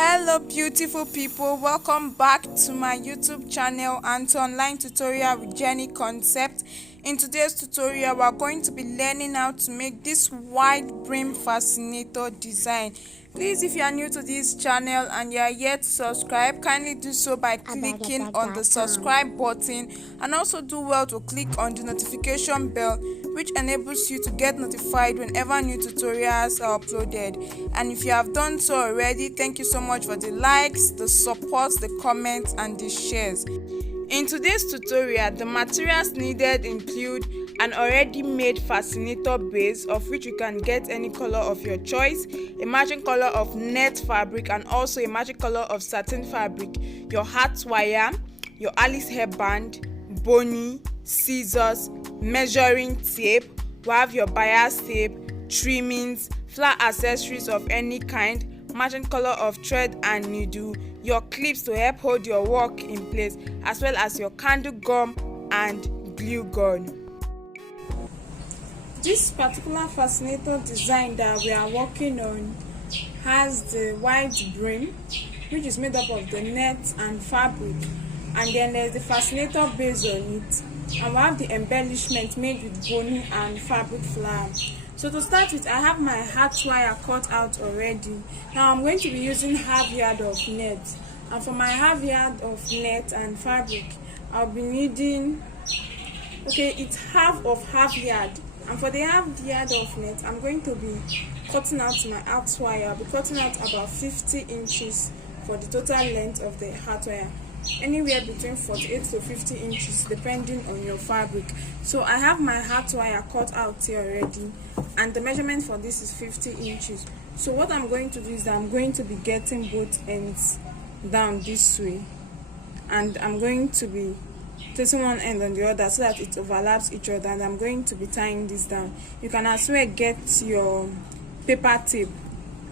Hello beautiful people, welcome back to my YouTube channel and to online tutorial with Jenny Concept. In today's tutorial we are going to be learning how to make this wide brim fascinator design. Please, if you are new to this channel and you are yet to subscribe, kindly do so by clicking on the subscribe button, and also do well to click on the notification bell, which enables you to get notified whenever new tutorials are uploaded. And if you have done so already, thank you so much for the likes, the support, the comments and the shares. In today's tutorial, the materials needed include an already made fascinator base, of which you can get any color of your choice, a matching color of net fabric and also a matching color of satin fabric, your hat wire, your Alice hairband, bony, scissors, measuring tape, we have your bias tape, trimmings, flower accessories of any kind, matching color of thread and needle, your clips to help hold your work in place, as well as your candle gum and glue gun. This particular fascinator design that we are working on has the wide brim, which is made up of the net and fabric, and then there's the fascinator base on it, and we have the embellishment made with bony and fabric flower. So to start with, I have my hat wire cut out already. Now I'm going to be using half yard of net, and for my half yard of net and fabric I'll be needing, it's half yard, and for the half yard of net I'm going to be cutting out my hat wire. I'll be cutting out about 50 inches for the total length of the hat wire, anywhere between 48 to 50 inches depending on your fabric. So I have my hat wire cut out here already, and the measurement for this is 50 inches. So what I'm going to do is I'm going to be getting both ends down this way, and I'm going to be placing one end on the other so that it overlaps each other, and I'm going to be tying this down. You can as well get your paper tape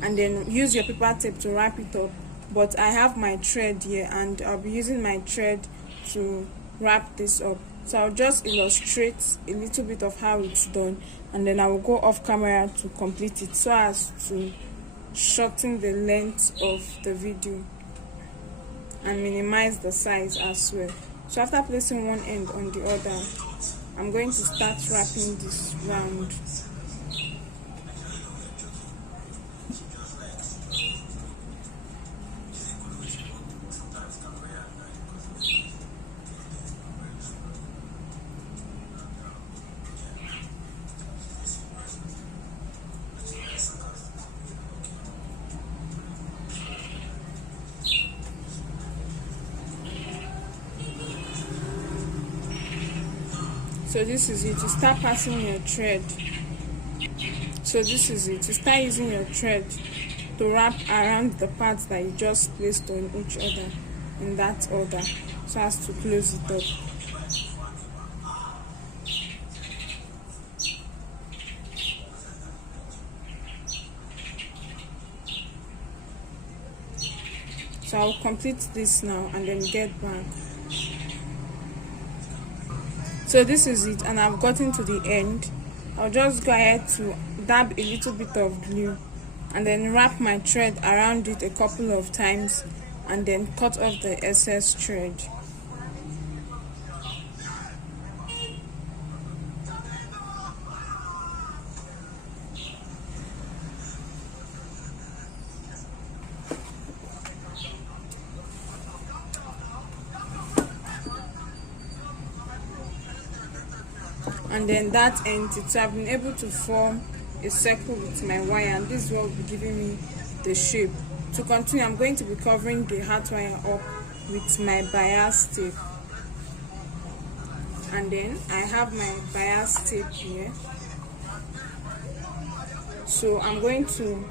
and then use your paper tape to wrap it up, but I have my thread here and I'll be using my thread to wrap this up. So I'll just illustrate a little bit of how it's done, and then I will go off camera to complete it so as to shorten the length of the video and minimize the size as well. So after placing one end on the other, I'm going to start wrapping this round. So this is it. You start passing your thread. So this is it. You start using your thread to wrap around the parts that you just placed on each other in that order, so as to close it up. So I'll complete this now and then get back. So this is it, and I've gotten to the end. I'll just go ahead to dab a little bit of glue and then wrap my thread around it a couple of times and then cut off the excess thread. And then that ends it. So I've been able to form a circle with my wire, and this is what will be giving me the shape. To continue, I'm going to be covering the hat wire up with my bias tape, and then I have my bias tape here. So I'm going to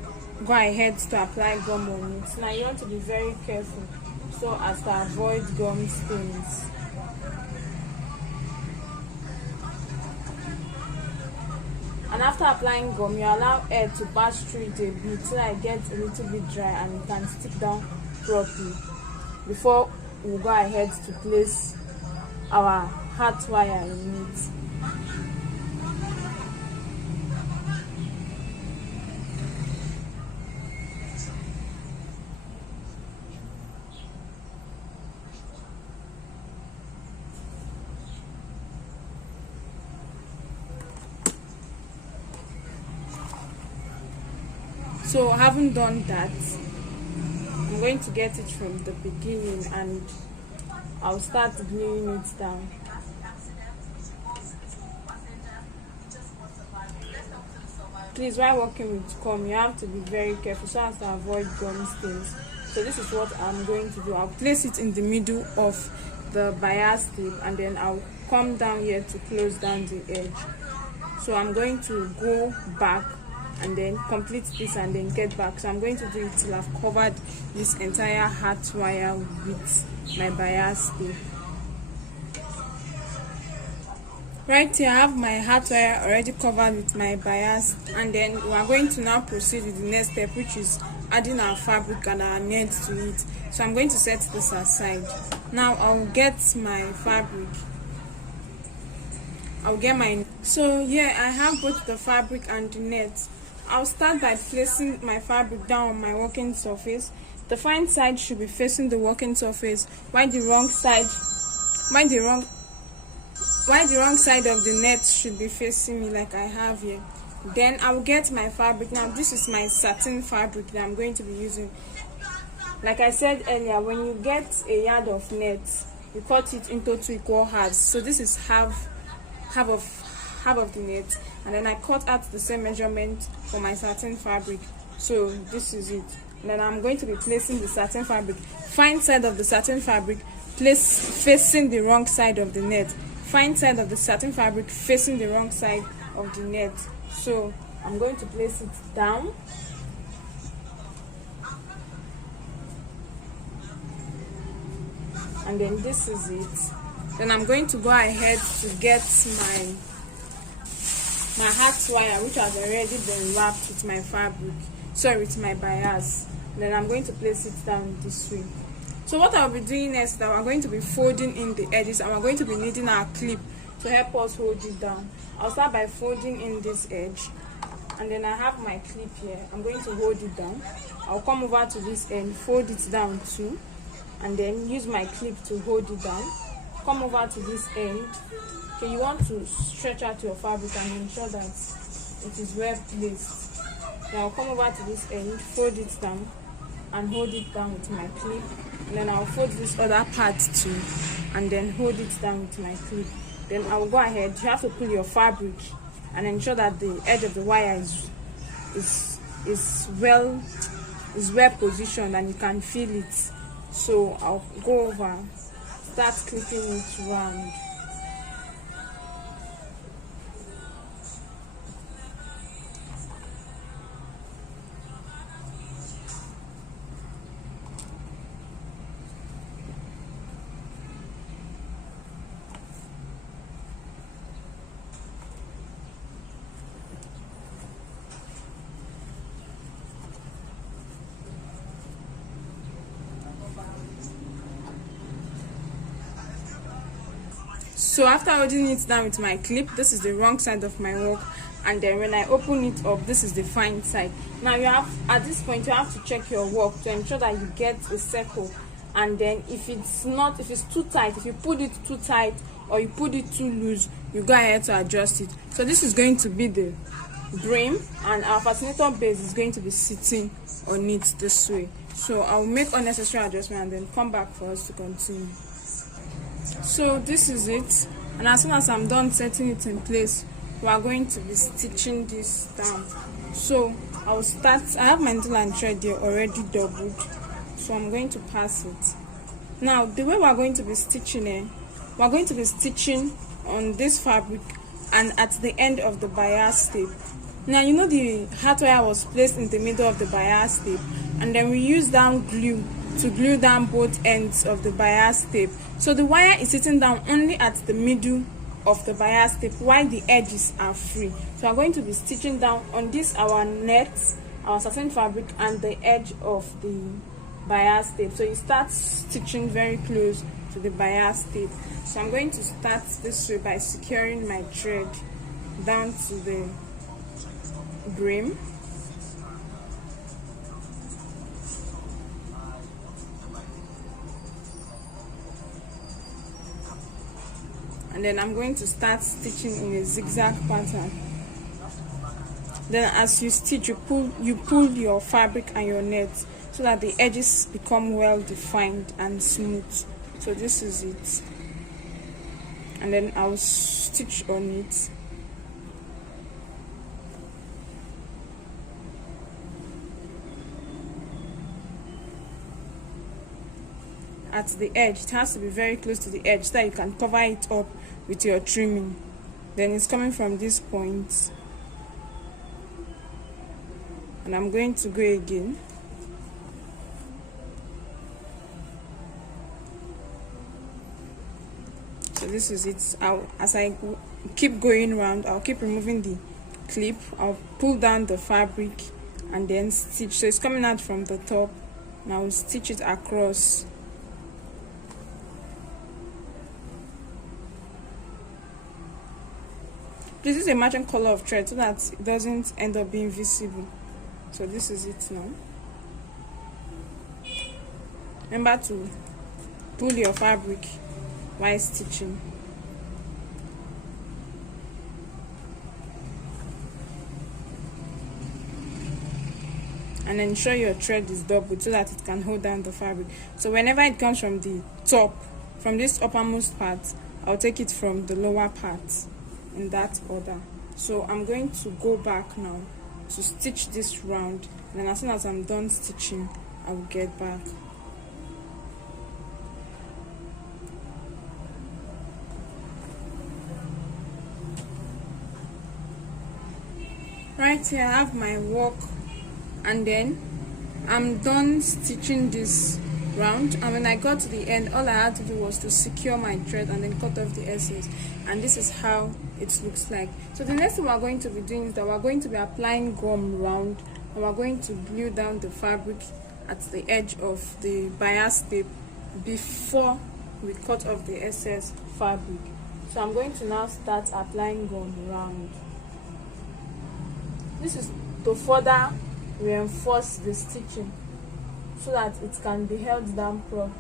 go ahead to apply gum on it. Now you want to be very careful so as to avoid gum stains. And after applying gum, you allow air to pass through it a bit till it gets a little bit dry and it can stick down properly before we go ahead to place our hat wire in it. So having done that, I'm going to get it from the beginning and I'll start gluing it down. Please, while working with comb, you have to be very careful so as to avoid gum stains. So this is what I'm going to do. I'll place it in the middle of the bias tape and then I'll come down here to close down the edge. So I'm going to go back and then complete this and then get back. So I'm going to do it till I've covered this entire hat wire with my bias tape. Right here I have my hat wire already covered with my bias, and then we are going to now proceed with the next step, which is adding our fabric and our net to it. So I'm going to set this aside. Now I'll get my fabric. So yeah, I have both the fabric and the net. I'll start by placing my fabric down on my working surface. The fine side should be facing the working surface, while the wrong side of the net should be facing me, like I have here. Then I will get my fabric. Now this is my satin fabric that I'm going to be using. Like I said earlier, when you get a yard of net, you cut it into 2 equal halves. So this is half of the net, and then I cut out the same measurement for my satin fabric. So this is it. And then I'm going to be placing the satin fabric, fine side of the satin fabric facing the wrong side of the net, fine side of the satin fabric facing the wrong side of the net. So I'm going to place it down, and then this is it. Then I'm going to go ahead to get my hat wire, which has already been wrapped with my fabric, with my bias. Then I'm going to place it down this way. So what I'll be doing next is that we're going to be folding in the edges, and we're going to be needing our clip to help us hold it down. I'll start by folding in this edge, and then I have my clip here. I'm going to hold it down. I'll come over to this end, fold it down too, and then use my clip to hold it down. Come over to this end. Okay, you want to stretch out your fabric and ensure that it is well placed. Now I'll come over to this end, fold it down, and hold it down with my clip. And then I'll fold this other part too, and then hold it down with my clip. Then I'll go ahead. You have to pull your fabric and ensure that the edge of the wire is well positioned and you can feel it. So I'll go over, start clipping it round. So after holding it down with my clip, this is the wrong side of my work, and then when I open it up, this is the fine side. Now at this point you have to check your work to ensure that you get a circle, and then if it's too tight, if you put it too tight or you put it too loose, you go ahead to adjust it. So this is going to be the brim, and our fascinator base is going to be sitting on it this way. So I'll make unnecessary adjustment and then come back for us to continue. So this is it, and as soon as I'm done setting it in place, we are going to be stitching this down. So I'll start. I have my needle and thread here already doubled, so I'm going to pass it. Now the way we are going to be stitching we're going to be stitching on this fabric and at the end of the bias tape. Now you know the hat wire was placed in the middle of the bias tape, and then we use down glue to glue down both ends of the bias tape. So the wire is sitting down only at the middle of the bias tape while the edges are free. So I'm going to be stitching down on this our net, our satin fabric, and the edge of the bias tape. So you start stitching very close to the bias tape. So I'm going to start this way by securing my thread down to the brim. And then I'm going to start stitching in a zigzag pattern. Then as you stitch, you pull your fabric and your net so that the edges become well defined and smooth. So this is it, and then I'll stitch on it. At the edge, it has to be very close to the edge so that you can cover it up with your trimming. Then it's coming from this point, and I'm going to go again. So this is it. As I keep going around, I'll keep removing the clip. I'll pull down the fabric and then stitch. So it's coming out from the top, and I'll stitch it across. Please use a matching color of thread so that it doesn't end up being visible. So this is it now. Remember to pull your fabric while stitching. And ensure your thread is doubled so that it can hold down the fabric. So whenever it comes from the top, from this uppermost part, I'll take it from the lower part in that order. So I'm going to go back now to stitch this round, and then as soon as I'm done stitching, I will get back. Right here I have my work, and then I'm done stitching this round, and when I got to the end, all I had to do was to secure my thread and then cut off the excess, and this is how it looks like. So the next thing we're going to be doing is that we're going to be applying gum round, and we're going to glue down the fabric at the edge of the bias tape before we cut off the excess fabric. So I'm going to now start applying gum round. This is to further reinforce the stitching so that it can be held down properly.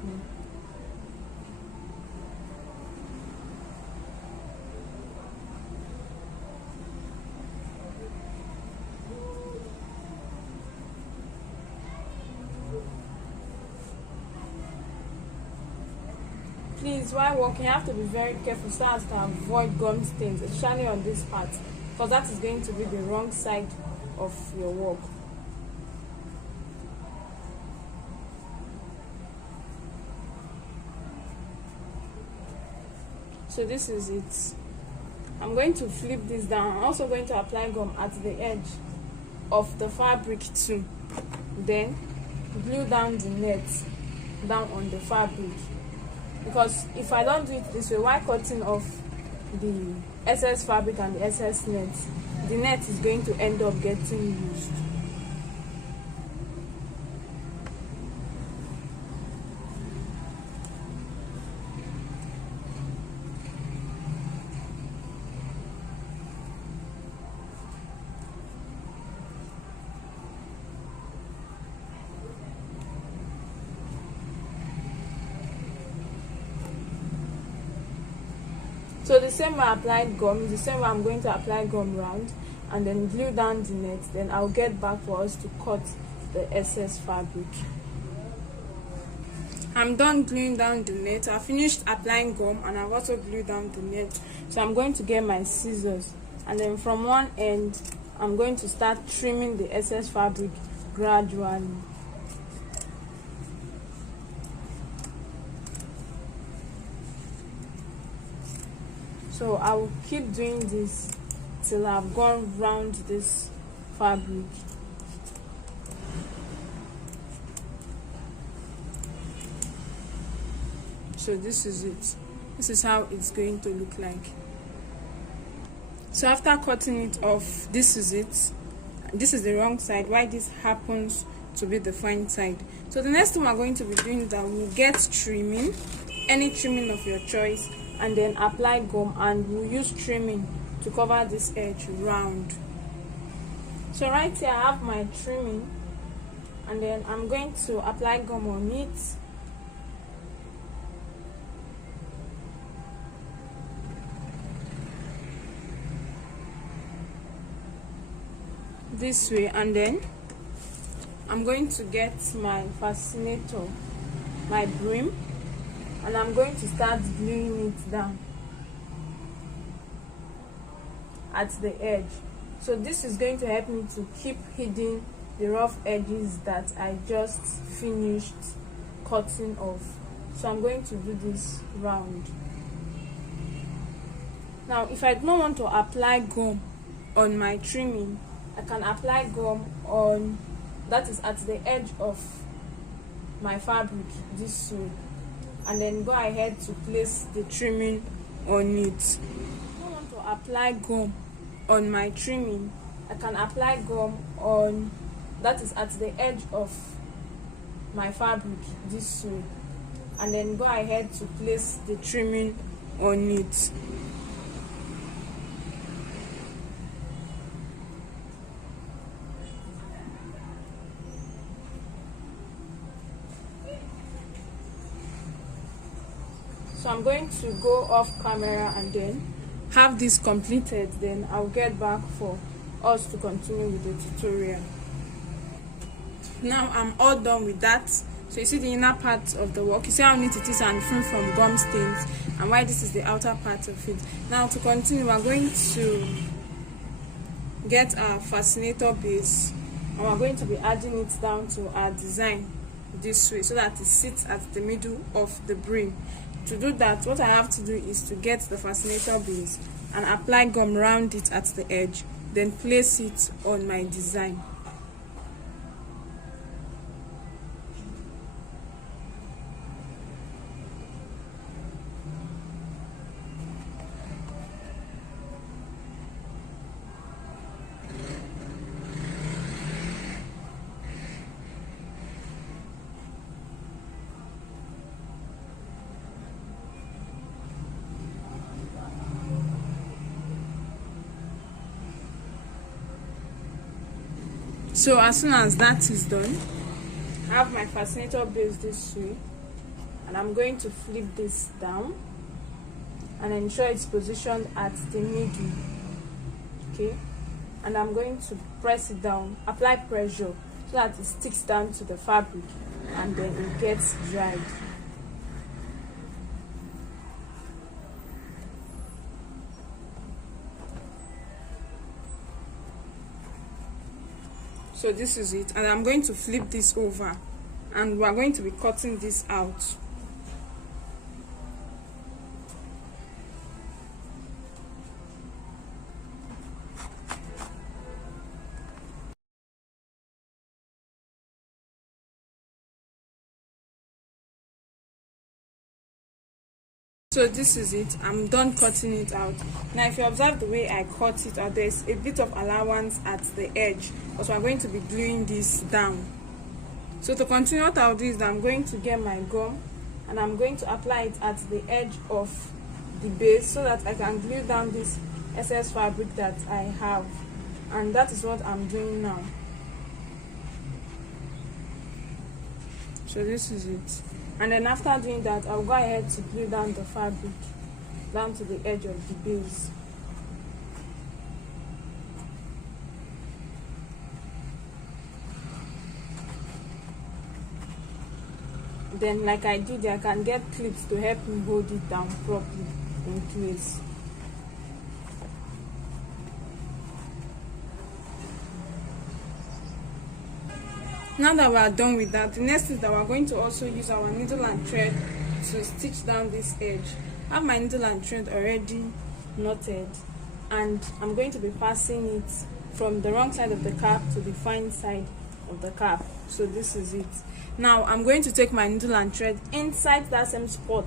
Please, while working, you have to be very careful so as to avoid gum stains, especially on this part, because that is going to be the wrong side of your work. So this is it. I'm going to flip this down. I'm also going to apply gum at the edge of the fabric too. Then glue down the net down on the fabric, because if I don't do it this way, while cutting off the excess fabric and the excess net, the net is going to end up getting used. So the same way I applied gum, the same way I'm going to apply gum round and then glue down the net. Then I'll get back for us to cut the excess fabric. I'm done gluing down the net. I finished applying gum and I've also glued down the net. So I'm going to get my scissors, and then from one end I'm going to start trimming the excess fabric gradually. So I will keep doing this till I've gone round this fabric. So this is it. This is how it's going to look like. So after cutting it off, this is it. This is the wrong side, why this happens to be the fine side. So the next thing we're going to be doing is that we'll get trimming, any trimming of your choice, and then apply gum, and we'll use trimming to cover this edge round. So right here I have my trimming, and then I'm going to apply gum on it. this way, and then I'm going to get my fascinator, my brim, and I'm going to start gluing it down at the edge. So this is going to help me to keep hidden the rough edges that I just finished cutting off. So I'm going to do this round. Now if I don't want to apply gum on my trimming, I can apply gum on, that is at the edge of my fabric this way, and then go ahead to place the trimming on it. If I don't want to apply gum on my trimming, I can apply gum on, that is at the edge of my fabric this way, and then go ahead to place the trimming on it. So I'm going to go off camera and then have this completed, then I'll get back for us to continue with the tutorial. Now I'm all done with that. So you see the inner part of the work, you see how neat it is and free from gum stains, and why this is the outer part of it. Now to continue, we're going to get our fascinator base, and we're going to be adding it down to our design this way so that it sits at the middle of the brim. To do that, what I have to do is to get the fascinator base and apply gum around it at the edge, then place it on my design. So as soon as that is done, I have my fascinator base this way, and I'm going to flip this down and ensure it's positioned at the middle. Okay, and I'm going to press it down, apply pressure so that it sticks down to the fabric and then it gets dried. So this is it, and I'm going to flip this over and we're going to be cutting this out. So this is it, I'm done cutting it out. Now if you observe the way I cut it out, there's a bit of allowance at the edge, because I'm going to be gluing this down. So to continue, what I'll do is I'm going to get my gum and I'm going to apply it at the edge of the base so that I can glue down this excess fabric that I have, and that is what I'm doing now. So this is it. And then after doing that, I'll go ahead to glue down the fabric down to the edge of the base. Then like I did, I can get clips to help me hold it down properly in place. Now that we are done with that, the next is that we're going to also use our needle and thread to stitch down this edge. I have my needle and thread already knotted, and I'm going to be passing it from the wrong side of the cap to the fine side of the cap. So this is it. Now I'm going to take my needle and thread inside that same spot.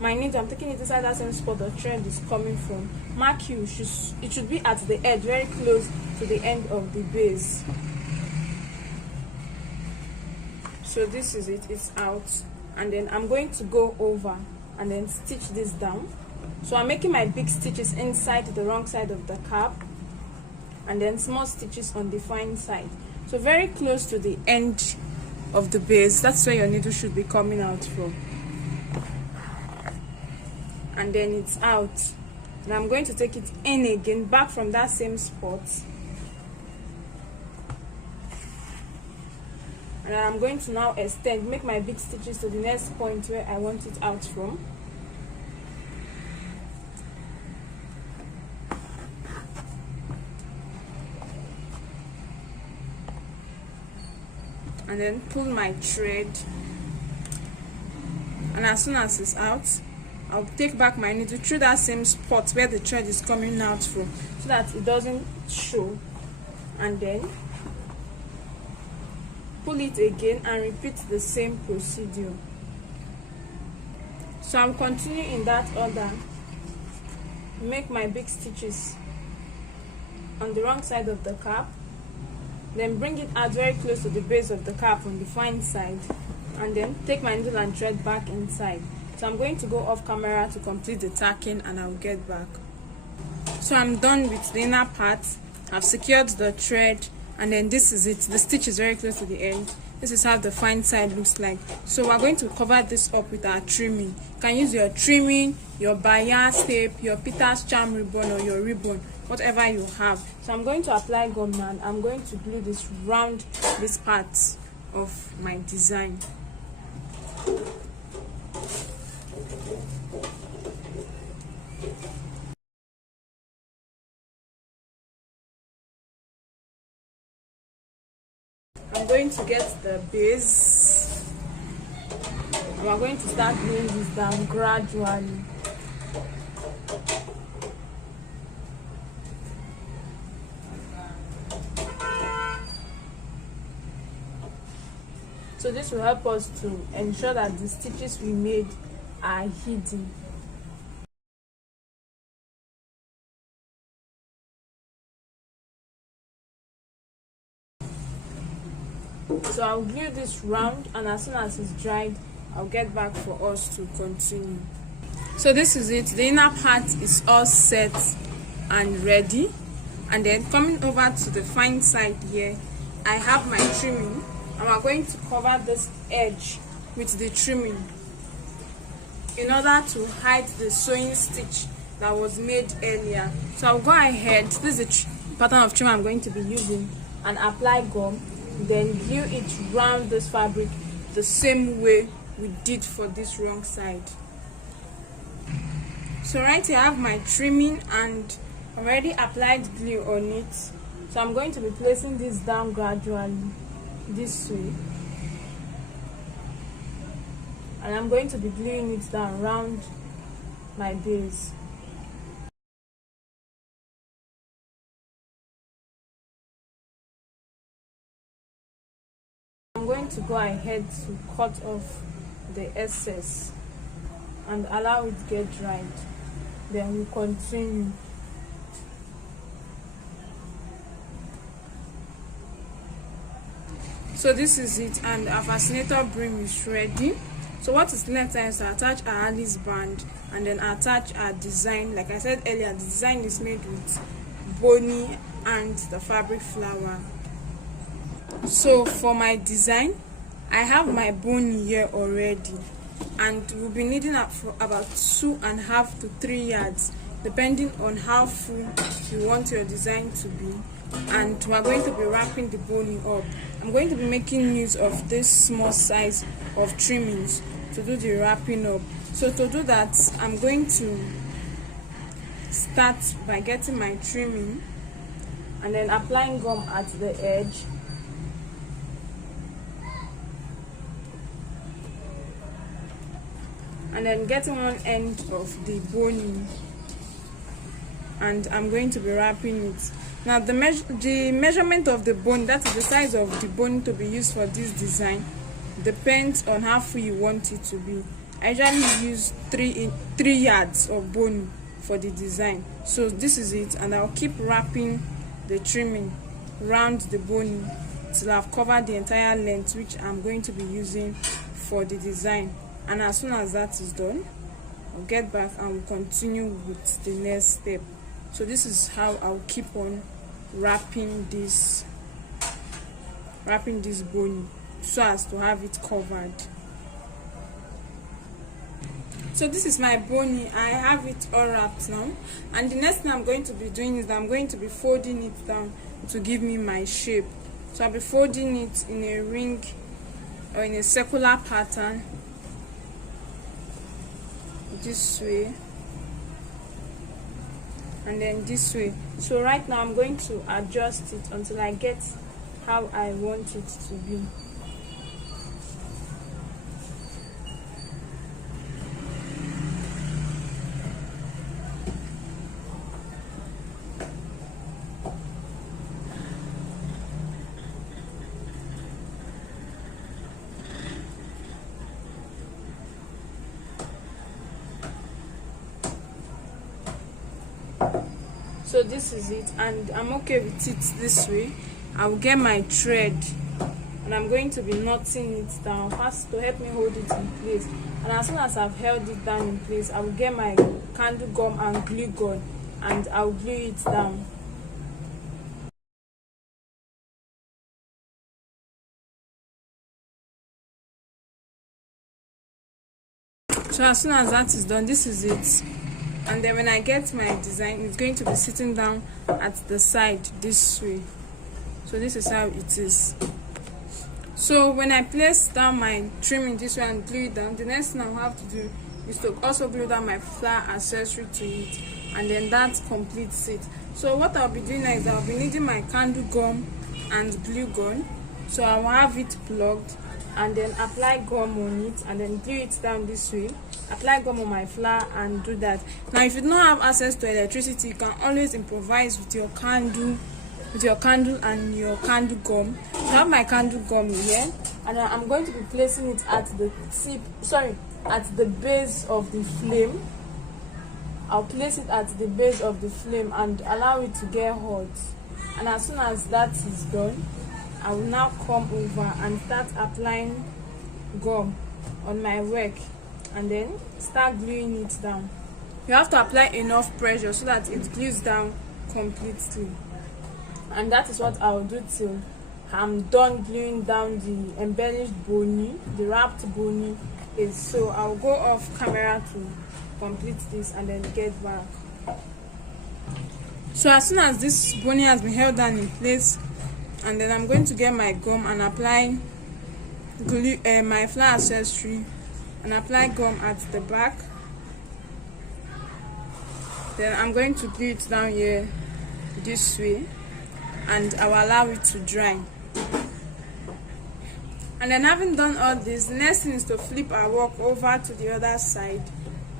My needle, I'm taking it inside that same spot the thread is coming from. Mark you, it should be at the edge, very close to the end of the base. So this is it, it's out, and then I'm going to go over and then stitch this down. So I'm making my big stitches inside the wrong side of the cap, and then small stitches on the fine side. So very close to the end of the base, that's where your needle should be coming out from. And then it's out, and I'm going to take it in again, back from that same spot, and I'm going to now extend, make my big stitches to the next point where I want it out from. And then pull my thread, and as soon as it's out, I'll take back my needle through that same spot where the thread is coming out from, so that it doesn't show, and then pull it again and repeat the same procedure. So I'll continue in that order. Make my big stitches on the wrong side of the cap, then bring it out very close to the base of the cap on the fine side, and then take my needle and thread back inside. So I'm going to go off camera to complete the tacking, and I'll get back. So I'm done with the inner part. I've secured the thread, and then this is it. The stitch is very close to the end. This is how the fine side looks like. So we're going to cover this up with our trimming. You can use your trimming, your bias tape, your Peter's charm ribbon, or your ribbon, whatever you have. So I'm going to apply gum now, and I'm going to glue this round this part of my design. I'm going to get the base, and we're going to start gluing this down gradually. So this will help us to ensure that the stitches we made are hidden. So I'll glue this round, and as soon as it's dried, I'll get back for us to continue. So this is it. The inner part is all set and ready. And then coming over to the fine side here, I have my trimming, and we're going to cover this edge with the trimming in order to hide the sewing stitch that was made earlier. So I'll go ahead, this is the pattern of trim I'm going to be using, and apply gum, then glue it round this fabric the same way we did for this wrong side. So right here I have my trimming, and already applied glue on it. So I'm going to be placing this down gradually this way, and I'm going to be gluing it down around my base. I'm going to go ahead to cut off the excess and allow it to get dried. Then we'll continue. So this is it, and our Fascinator brim is ready. So what is left is to attach our Alice band, and then attach our design. Like I said earlier, the design is made with bony and the fabric flower. So for my design, I have my bony here already, and we'll be needing for about 2.5 to 3 yards, depending on how full you want your design to be. And we're going to be wrapping the bony up. I'm going to be making use of this small size of trimmings to do the wrapping up. So to do that, I'm going to start by getting my trimming and then applying gum at the edge. And then getting one end of the bony, and I'm going to be wrapping it. Now the measurement of the bone, that is the size of the bone to be used for this design, depends on how full you want it to be. I usually use 3 yards of bone for the design. So this is it, and I'll keep wrapping the trimming around the bone till I've covered the entire length which I'm going to be using for the design. And as soon as that is done, I'll get back and we'll continue with the next step. So this is how I'll keep on wrapping this bone so as to have it covered. So this is my bony. I have it all wrapped now, and the next thing I'm going to be doing is I'm going to be folding it down to give me my shape. So I'll be folding it in a ring or in a circular pattern this way and then this way. So right now I'm going to adjust it until I get how I want it to be. So this is it, and I'm okay with it this way. I'll get my thread and I'm going to be knotting it down first to help me hold it in place. And as soon as I've held it down in place, I will get my candle gum and glue gun and I'll glue it down. So as soon as that is done, this is it. And then when I get my design, it's going to be sitting down at the side this way. So this is how it is. So when I place down my trimming this way and glue it down, the next thing I'll have to do is to also glue down my flower accessory to it, and then that completes it. So what I'll be doing now is I'll be needing my candle gum and glue gun. So I will have it plugged and then apply gum on it and then glue it down this way, apply gum on my flower and do that. Now if you don't have access to electricity, you can always improvise with your candle and your candle gum. I have my candle gum here and I'm going to be placing it at the at the base of the flame. I'll place it at the base of the flame and allow it to get hot. And as soon as that is done, I will now come over and start applying gum on my work and then start gluing it down. You have to apply enough pressure so that it glues down completely. And that is what I'll do till I'm done gluing down the embellished bony, the wrapped bony is. So I'll go off camera to complete this and then get back. So as soon as this bony has been held down in place, and then I'm going to get my gum and apply glue my flower accessory and apply gum at the back. Then I'm going to glue it down here this way and I will allow it to dry. And then having done all this, the next thing is to flip our work over to the other side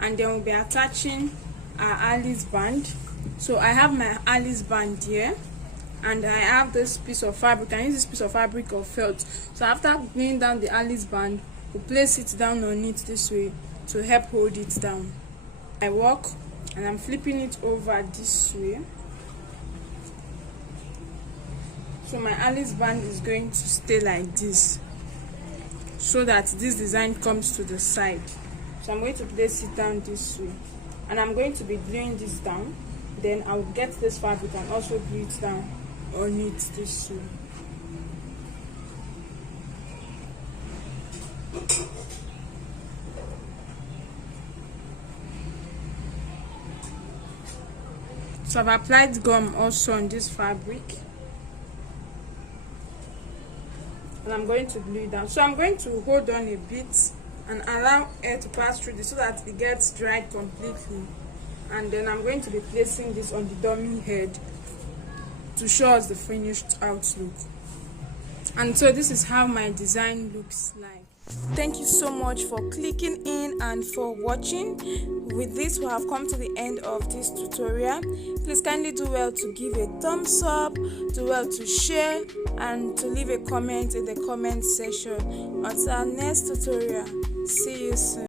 and then we'll be attaching our Alice band. So I have my Alice band here and I have this piece of fabric. I use this piece of fabric or felt. So after gluing down the Alice band, we'll place it down on it this way to help hold it down. I work and I'm flipping it over this way. So my Alice band is going to stay like this so that this design comes to the side. So I'm going to place it down this way and I'm going to be gluing this down. Then I'll get this fabric and also glue it down on it this way. So I've applied gum also on this fabric and I'm going to glue it down. So I'm going to hold on a bit and allow air to pass through this so that it gets dried completely. And then I'm going to be placing this on the dummy head to show us the finished outlook. And so this is how my design looks like. Thank you so much for clicking in and for watching. With this, we have come to the end of this tutorial. Please kindly do well to give a thumbs up, do well to share, and to leave a comment in the comment section. Until our next tutorial, see you soon.